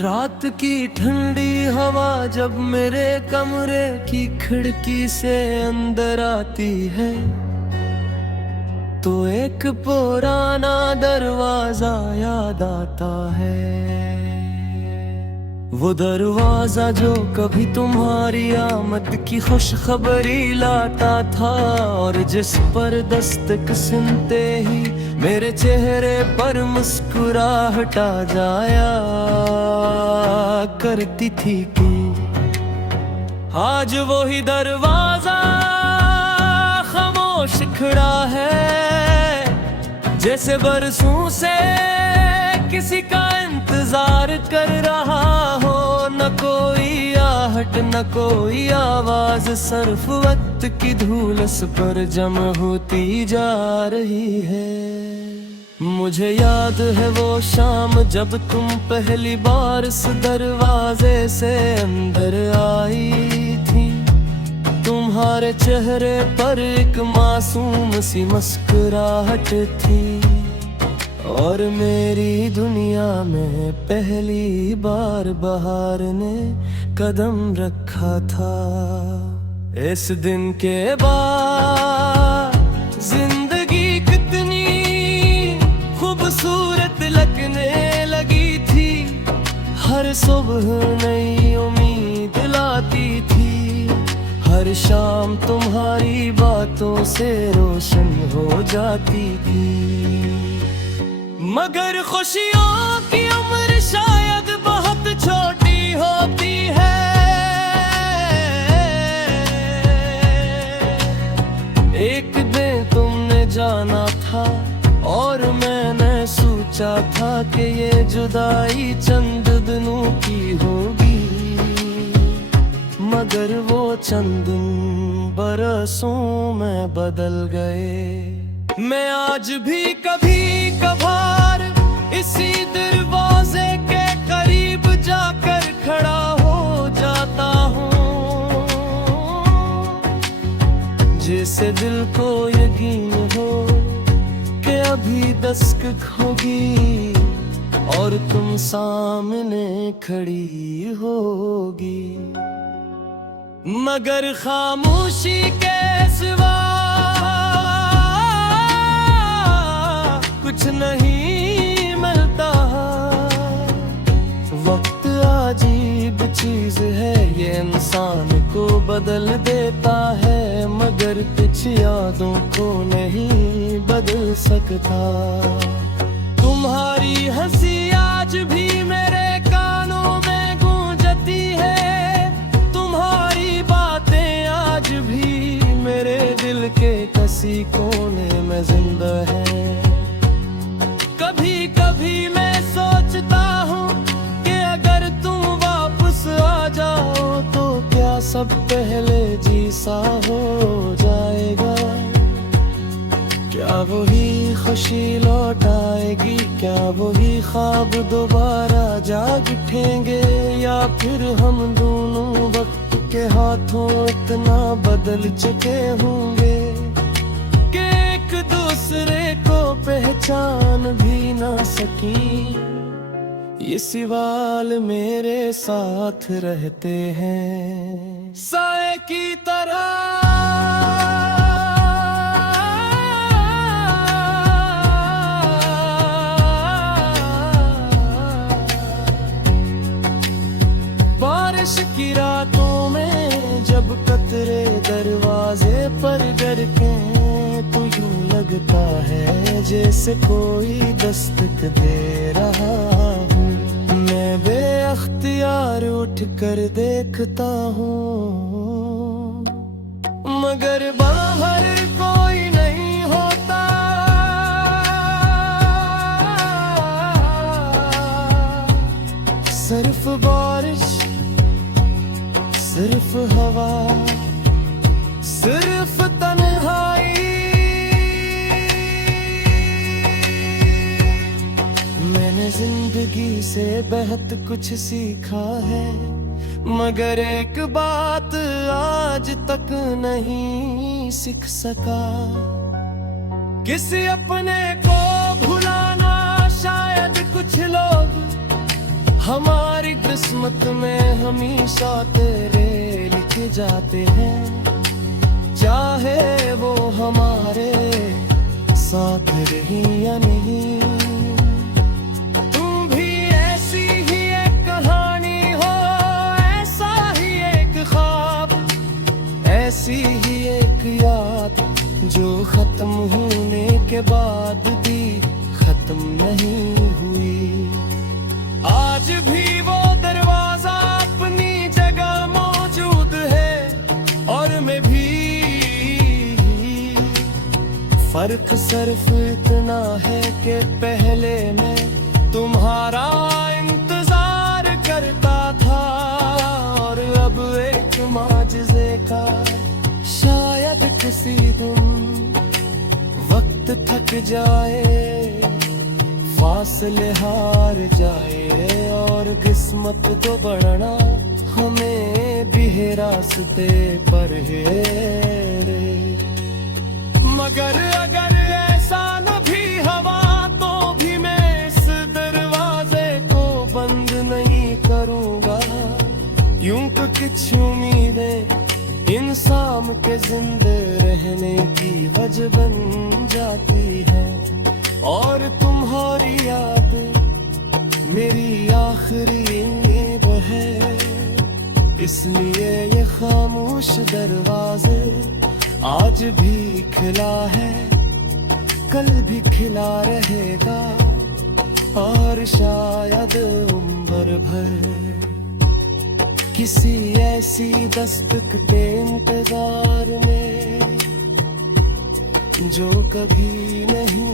रात की ठंडी हवा जब मेरे कमरे की खिड़की से अंदर आती है तो एक पुराना दरवाजा याद आता है। वो दरवाजा जो कभी तुम्हारी आमद की खुशखबरी लाता था और जिस पर दस्तक सुनते ही मेरे चेहरे पर मुस्कुराहट आ जाया करती थी कि आज वही दरवाजा खामोश खड़ा है, जैसे बरसों से किसी का इंतजार कर रहा हो। न कोई आहट न कोई आवाज, सिर्फ वक्त की धूलस पर जमा होती जा रही है। मुझे याद है वो शाम जब तुम पहली बार इस दरवाजे से अंदर आई थी। तुम्हारे चेहरे पर एक मासूम सी मुस्कुराहट थी और मेरी दुनिया में पहली बार बहार ने कदम रखा था। इस दिन के बाद जिंदगी कितनी खूबसूरत लगने लगी थी। हर सुबह नई उम्मीद लाती थी, हर शाम तुम्हारी बातों से रोशन हो जाती थी। मगर खुशियों की उम्र शायद बहुत छोटी होती है। एक दिन तुमने जाना था और मैंने सोचा था कि ये जुदाई चंद दिनों की होगी, मगर वो चंद बरसों में बदल गए। मैं आज भी कभी कभार इसी दरवाजे के करीब जाकर खड़ा हो जाता हूँ, जिससे दिल को यकीन हो कि अभी दस्तक होगी और तुम सामने खड़ी होगी। मगर खामोशी के सिवा कुछ नहीं मिलता। वक्त अजीब चीज है, ये इंसान को बदल देता है, मगर कुछ यादों को नहीं बदल सकता। तुम्हारी हंसी आज भी मेरे कानों में गूंजती है, तुम्हारी बातें आज भी मेरे दिल के किसी कोने में जिंदा है। कभी कभी मैं सोचता हूँ कि अगर तुम वापस आ जाओ तो क्या सब पहले जैसा हो जाएगा। क्या वही खुशी लौट आएगी, क्या वही ख्वाब दोबारा जाग उठेंगे, या फिर हम दोनों वक्त के हाथों इतना बदल चुके होंगे कि एक दूसरे को पहचान भी ना सकी। ये सवाल मेरे साथ रहते हैं साए की तरह। बारिश की रातों में जब कतरे दरवाजे पर गिरते तो यूं लगता है जैसे कोई दस्तक दे रहा हूँ। मैं बेअख्तियार उठ कर देखता हूँ, मगर बाहर कोई नहीं होता। सिर्फ बारिश, सिर्फ हवा, सिर्फ तन्हाई। मैंने जिंदगी से बेहद कुछ सीखा है, मगर एक बात आज तक नहीं सीख सका। किसी अपने को भुलाना शायद कुछ लोग हमारी किस्मत में हमेशा तेरे लिखे जाते हैं, चाहे वो हमारे साथ रही या नहीं। तुम भी ऐसी ही एक कहानी हो, ऐसा ही एक ख्वाब, ऐसी ही एक याद जो खत्म होने के बाद भी खत्म नहीं हुई। आज भी वो दरवाजा अपनी जगह मौजूद है और मैं भी। फर्क सिर्फ इतना है कि पहले मैं तुम्हारा इंतजार करता था और अब एक माजिज़े का शायद किसी दिन वक्त थक जाए, फासले हार जाए और किस्मत तो बढ़ना हमें भी रास्ते पर है। मगर अगर ऐसा न भी हवा तो भी मैं इस दरवाजे को बंद नहीं करूंगा, क्योंकि कुछ उम्मीदें इंसान के जिंदे रहने की वजह बन जाती है और तुम्हारी याद मेरी आखिरी नींद है। इसलिए ये खामोश दरवाजे आज भी खिला है, कल भी खिला रहेगा और शायद उम्र भर किसी ऐसी दस्तक के इंतजार में जो कभी नहीं